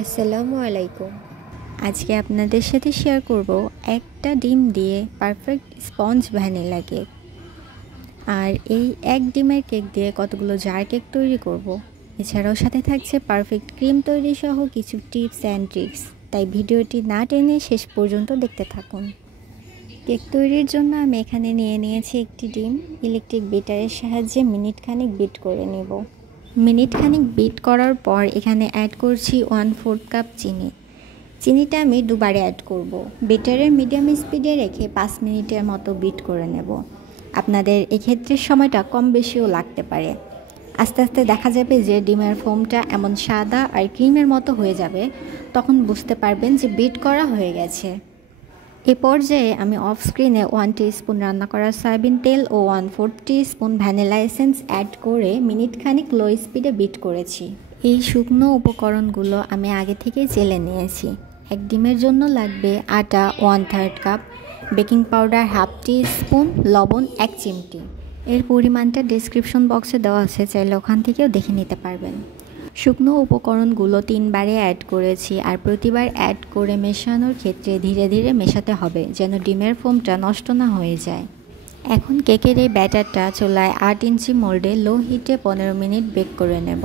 আসসালামু আলাইকুম। আজকে আপনাদের সাথে শেয়ার করব একটা ডিম দিয়ে পারফেক্ট স্পঞ্জ ভ্যানিলা কেক। আর এই এক ডিমের কেক দিয়ে কতগুলো জার কেক তৈরি করব। এছাড়াও সাথে থাকছে পারফেক্ট ক্রিম তৈরি সহ কিছু টিপস অ্যান্ড ট্রিক্স। তাই ভিডিওটি না টেনে শেষ পর্যন্ত দেখতে থাকুন। কেক তৈরির জন্য আমি এখানে নিয়ে নিয়েছি একটি ডিম। ইলেকট্রিক বিটারের সাহায্যে মিনিট খানিক বিট করে নেব। মিনিট খানিক বিট করার পর এখানে অ্যাড করছি 1/4 কাপ চিনি। চিনিটা আমি দুবারে অ্যাড করব। বিটারের মিডিয়াম স্পিডে রেখে 5 মিনিটের মতো বিট করে নেব। আপনাদের এক্ষেত্রে সময়টা কম বেশিও লাগতে পারে। আস্তে আস্তে দেখা যাবে যে ডিমের ফোমটা এমন সাদা আর ক্রিমের মতো হয়ে যাবে, তখন বুঝতে পারবেন যে বিট করা হয়ে গেছে। এ পর্যায়ে আমি অফ স্ক্রিনে 1 টিস্পুন রান্না করা সয়াবিন তেল ও 1/4 টিস্পুন ভ্যানিলা এসেন্স অ্যাড করে মিনিট খানিক লো স্পিডে বিট করেছি। এই শুকনো উপকরণগুলো আমি আগে থেকেই চেলে নিয়েছি। এক ডিমের জন্য লাগবে আটা 1/3 কাপ, বেকিং পাউডার 1/2 টিস্পুন, লবণ 1 চিমটি। এর পরিমাণটা ডেসক্রিপশন বক্সে দেওয়া আছে, চাইলে ওখান থেকেও দেখে নিতে পারবেন। শুকনো উপকরণগুলো 3 বারে অ্যাড করেছি, আর প্রতিবার অ্যাড করে মেশানোর ক্ষেত্রে ধীরে ধীরে মেশাতে হবে যেন ডিমের ফোমটা নষ্ট না হয়ে যায়। এখন কেকের এই ব্যাটারটা চুলায় 8 ইঞ্চি মোল্ডে লো হিটে 15 মিনিট বেক করে নেব।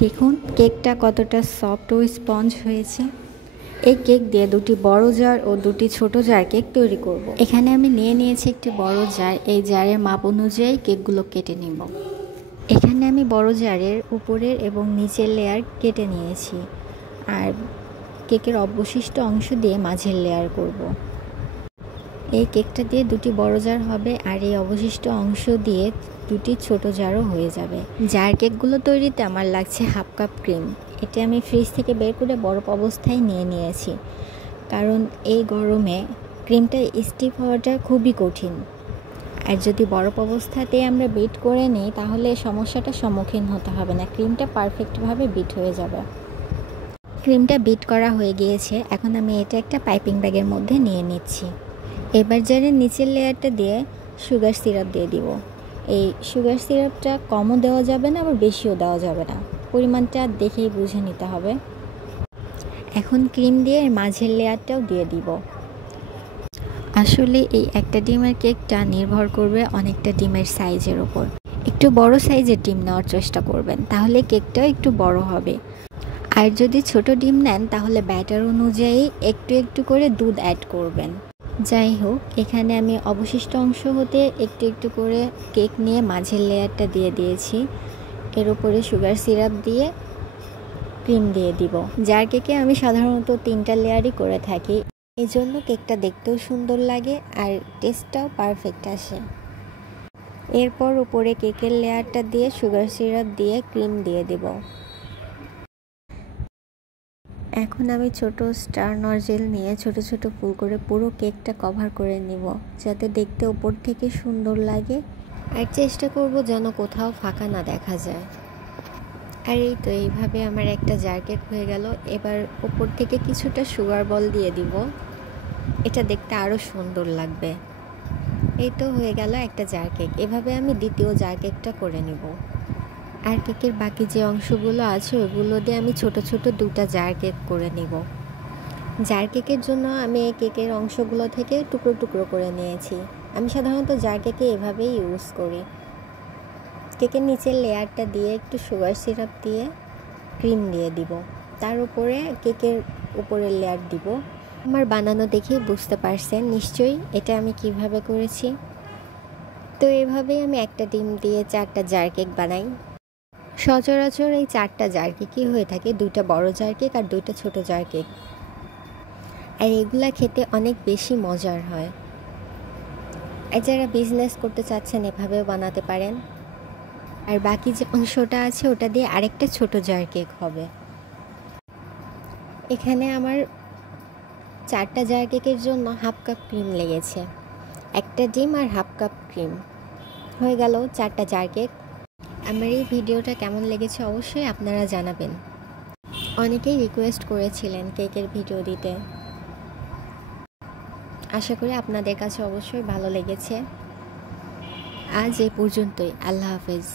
দেখুন কেকটা কতটা সফট ও স্পঞ্জ হয়েছে। এই কেক দিয়ে 2টি বড় জার ও 2টি ছোট জার কেক তৈরি করব। এখানে আমি নিয়ে নিয়েছি একটি বড় জার। এই জারের মাপ অনুযায়ী কেকগুলো কেটে নেব। এখানে আমি বড় জারের উপরের এবং নিচের লেয়ার কেটে নিয়েছি, আর কেকের অবশিষ্ট অংশ দিয়ে মাঝের লেয়ার করব। এই কেকটা দিয়ে 2টি বড় জার হবে, আর এই অবশিষ্ট অংশ দিয়ে 2টি ছোট জারও হয়ে যাবে। জার কেকগুলো তৈরিতে আমার লাগছে 1/2 কাপ ক্রিম। এটা আমি ফ্রিজ থেকে বের করে বরফ অবস্থায় নিয়ে নিয়েছি, কারণ এই গরমে ক্রিমটা স্টিফ হওয়াটা খুবই কঠিন। আর যদি বরফ অবস্থাতে আমরা বিট করে নিই তাহলে সমস্যাটার সম্মুখীন হতে হবে না, ক্রিমটা পারফেক্টভাবে বিট হয়ে যাবে। ক্রিমটা বিট করা হয়ে গিয়েছে। এখন আমি এটা একটা পাইপিং ব্যাগের মধ্যে নিয়ে নিচ্ছি। এবার জারের নিচের লেয়ারটা দিয়ে সুগার সিরাপ দিয়ে দিব। এই সুগার সিরাপটা কমও দেওয়া যাবে না, আবার বেশিও দেওয়া যাবে না, পরিমাণটা দেখেই বুঝে নিতে হবে। এখন ক্রিম দিয়ে মাঝের লেয়ারটাও দিয়ে দিব। আসলে এই একটা ডিমের কেকটা নির্ভর করবে অনেকটা ডিমের সাইজের ওপর। একটু বড় সাইজের ডিম নেওয়ার চেষ্টা করবেন, তাহলে কেকটাও একটু বড় হবে। আর যদি ছোট ডিম নেন তাহলে ব্যাটার অনুযায়ী একটু একটু করে দুধ অ্যাড করবেন। যাই হোক, এখানে আমি অবশিষ্ট অংশ হতে একটু একটু করে কেক নিয়ে মাঝের লেয়ারটা দিয়ে দিয়েছি। এর উপরে সুগার সিরাপ দিয়ে ক্রিম দিয়ে দিব। যার কেকে আমি সাধারণত 3টা লেয়ারই করে থাকি, এই জন্য কেকটা দেখতেও সুন্দর লাগে আর টেস্টটাও পারফেক্ট আসে। এরপর উপরে কেকের লেয়ারটা দিয়ে সুগার সিরাপ দিয়ে ক্রিম দিয়ে দেব। এখন আমি ছোট স্টার নজেল নিয়ে ছোট ছোট ফুল করে পুরো কেকটা কভার করে নিব, যাতে দেখতে উপর থেকে সুন্দর লাগে। আর চেষ্টা করব যেন কোথাও ফাঁকা না দেখা যায়। আর এই তো এইভাবে আমার একটা জার কেক হয়ে গেল। এবার উপর থেকে কিছুটা সুগার বল দিয়ে দিব, এটা দেখতে আরও সুন্দর লাগবে। এই তো হয়ে গেল একটা জার কেক। এভাবে আমি দ্বিতীয় জার কেকটা করে নেব। আর কেকের বাকি যে অংশগুলো আছে ওগুলো দিয়ে আমি ছোট ছোট 2টা জার কেক করে নেব। জার কেকের জন্য আমি এই কেকের অংশগুলো থেকে টুকরো টুকরো করে নিয়েছি। আমি সাধারণত জার কেকে এভাবেই ইউজ করি। কেকের নিচের লেয়ারটা দিয়ে একটু সুগার সিরাপ দিয়ে ক্রিম দিয়ে দিব, তার উপরে কেকের উপরের লেয়ার দিব। আমার বানানো দেখেই বুঝতে পারছেন নিশ্চয়ই এটা আমি কিভাবে করেছি। তো এভাবেই আমি একটা ডিম দিয়ে 4টা জার কেক বানাই। সচরাচর এই 4টা জার কেকই হয়ে থাকে, 2টা বড় জার কেক আর 2টা ছোট জার কেক। আর এগুলা খেতে অনেক বেশি মজার হয়। আর যারা বিজনেস করতে চাচ্ছেন এভাবেও বানাতে পারেন। আর বাকি যে অংশটা আছে ওটা দিয়ে আরেকটা ছোট জার কেক হবে। এখানে আমার 4টা জার কেকের জন্য 1/2 কাপ ক্রিম লেগেছে। একটা ডিম আর 1/2 কাপ ক্রিম হয়ে গেল 4টা জার কেক। আমার এই ভিডিওটা কেমন লেগেছে অবশ্যই আপনারা জানাবেন। অনেকেই রিকোয়েস্ট করেছিলেন কেকের ভিডিও দিতে। আশা করি আপনাদের কাছে অবশ্যই ভালো লেগেছে। আজ এই পর্যন্তই। আল্লাহ হাফেজ।